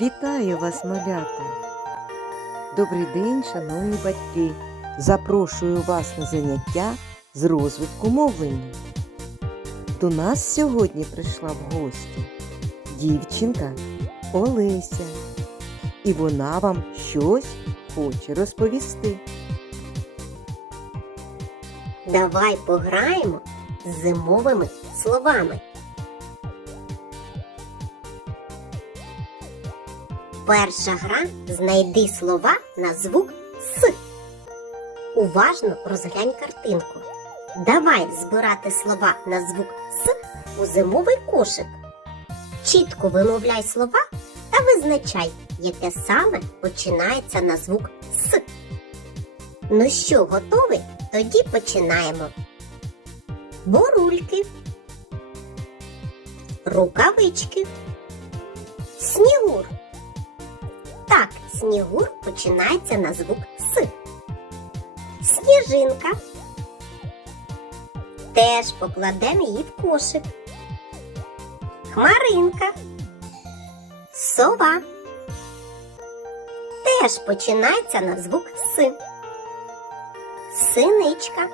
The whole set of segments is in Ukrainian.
Вітаю вас, малята! Добрий день, шановні батьки! Запрошую вас на заняття з розвитку мовлення. До нас сьогодні прийшла в гості дівчинка Олеся. І вона вам щось хоче розповісти. Давай пограємо з зимовими словами. Перша гра знайди слова на звук С. Уважно розглянь картинку. Давай збирати слова на звук С у зимовий кошик. Чітко вимовляй слова та визначай, яке саме починається на звук С. Ну що, готовий? Тоді починаємо. Бурульки, рукавички, снігур. Так, снігур починається на звук С. Сніжинка. Теж покладемо її в кошик. Хмаринка. Сова. Теж починається на звук С. Синичка.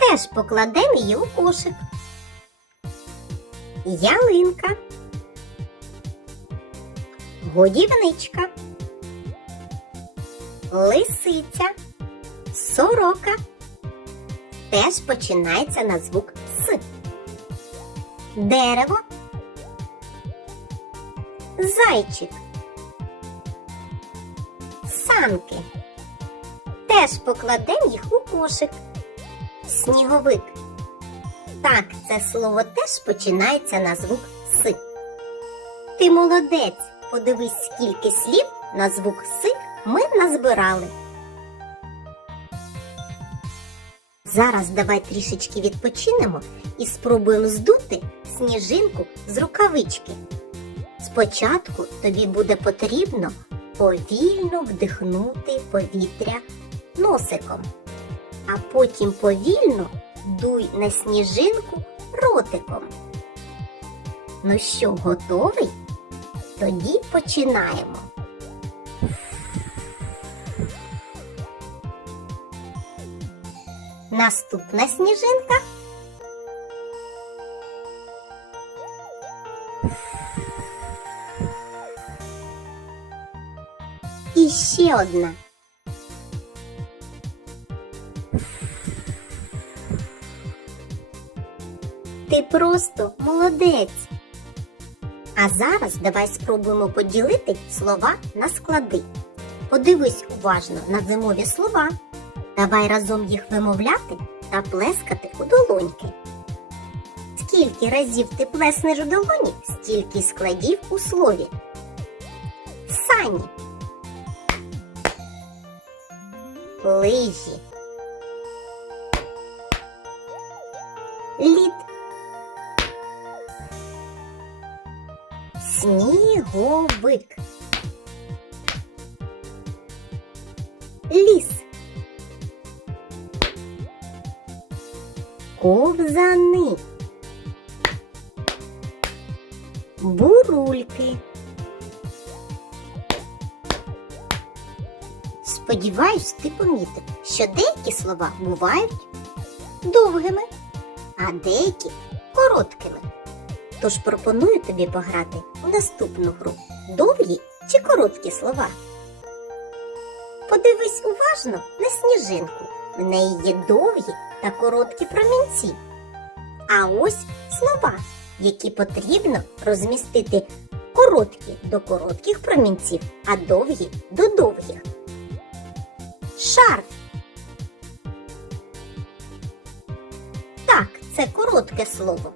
Теж покладемо її у кошик. Ялинка. Годівничка. Лисиця. Сорока. Теж починається на звук С. Дерево. Зайчик. Санки. Теж покладемо їх у кошик. Сніговик. Так, це слово теж починається на звук С. Ти молодець. Подивись, скільки слів на звук С ми назбирали. Зараз давай трішечки відпочинемо і спробуємо здути сніжинку з рукавички. Спочатку тобі буде потрібно повільно вдихнути повітря носиком, а потім повільно дуй на сніжинку ротиком. Ну що, готовий? Тоді починаємо. Наступна сніжинка. І ще одна. Ти просто молодець. А зараз давай спробуємо поділити слова на склади. Подивись уважно на зимові слова. Давай разом їх вимовляти та плескати у долоньки. Скільки разів ти плеснеш у долоні, стільки складів у слові. Сані. Лижі. Лід. Сніговик. Ліс. Ковзани. Бурульки. Сподіваюсь, ти помітив, що деякі слова бувають довгими, а деякі короткими. Тож пропоную тобі пограти у наступну гру довгі чи короткі слова. Подивись уважно на сніжинку. В неї є довгі та короткі промінці. А ось слова, які потрібно розмістити короткі до коротких промінців, а довгі до довгих. Шарф. Так, це коротке слово.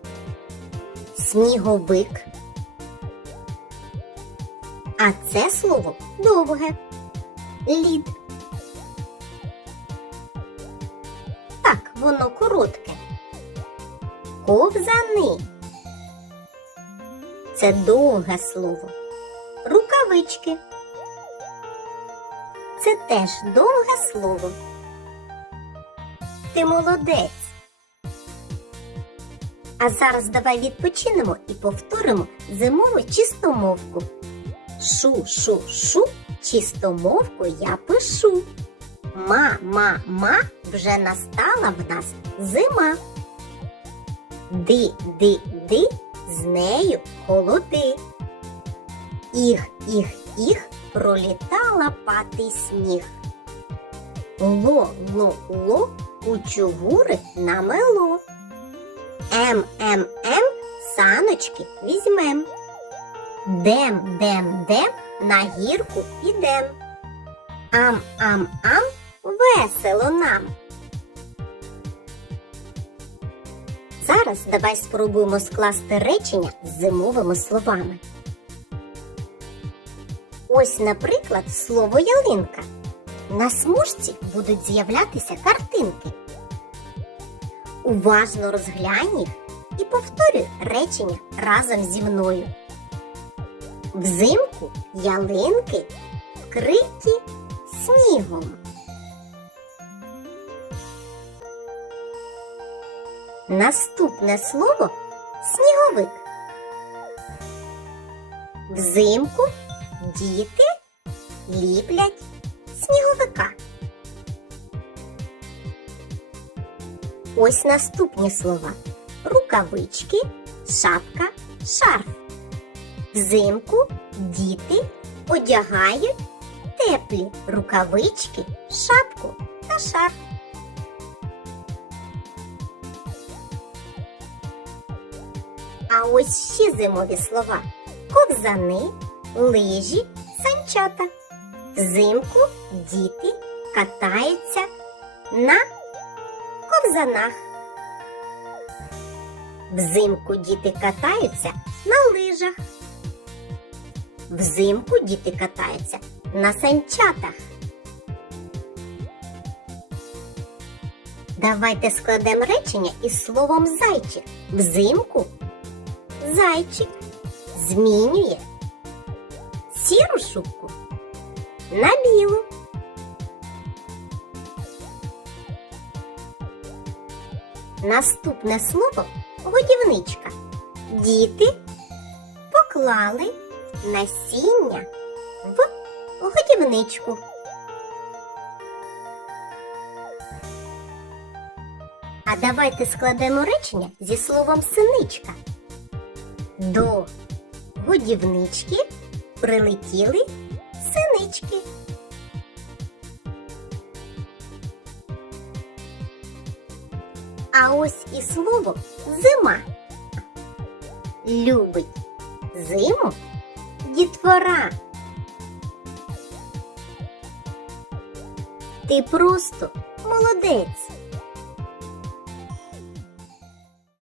Сніговик. А це слово довге. Лід. Так, воно коротке. Ковзани. Це довге слово. Рукавички. Це теж довге слово. Ти молодець. А зараз давай відпочинемо і повторимо зимову чистомовку. Шу-шу-шу, чистомовку я пишу. Ма-ма-ма, вже настала в нас зима. Ди-ди-ди, з нею холоди. Іг, пролітала патий сніг. Ло, ло, ло, кучугури намело. Ем, саночки візьмем. Дем, дем, дем, на гірку підем. Ам, ам, ам, весело нам. Зараз давай спробуємо скласти речення з зимовими словами. Ось, наприклад, слово ялинка. На смужці будуть з'являтися картинки. Уважно розглянь і повторюй речення разом зі мною. Взимку ялинки вкриті снігом. Наступне слово сніговик. Взимку діти ліплять сніговика. Ось наступні слова: рукавички, шапка, шарф. Взимку діти одягають теплі рукавички, шапку та шарф. А ось ще зимові слова: ковзани, лижі, санчата. Взимку діти катаються на ковзанах. Взимку діти катаються на лижах. Взимку діти катаються на санчатах. Давайте складемо речення із словом зайчик. Взимку зайчик змінює сіру шубку на білу. Наступне слово годівничка. Діти поклали насіння в годівничку. А давайте складемо речення зі словом синичка. До годівнички прилетіли синички. А ось і слово зима. Любить зиму дітвора. Ти просто молодець.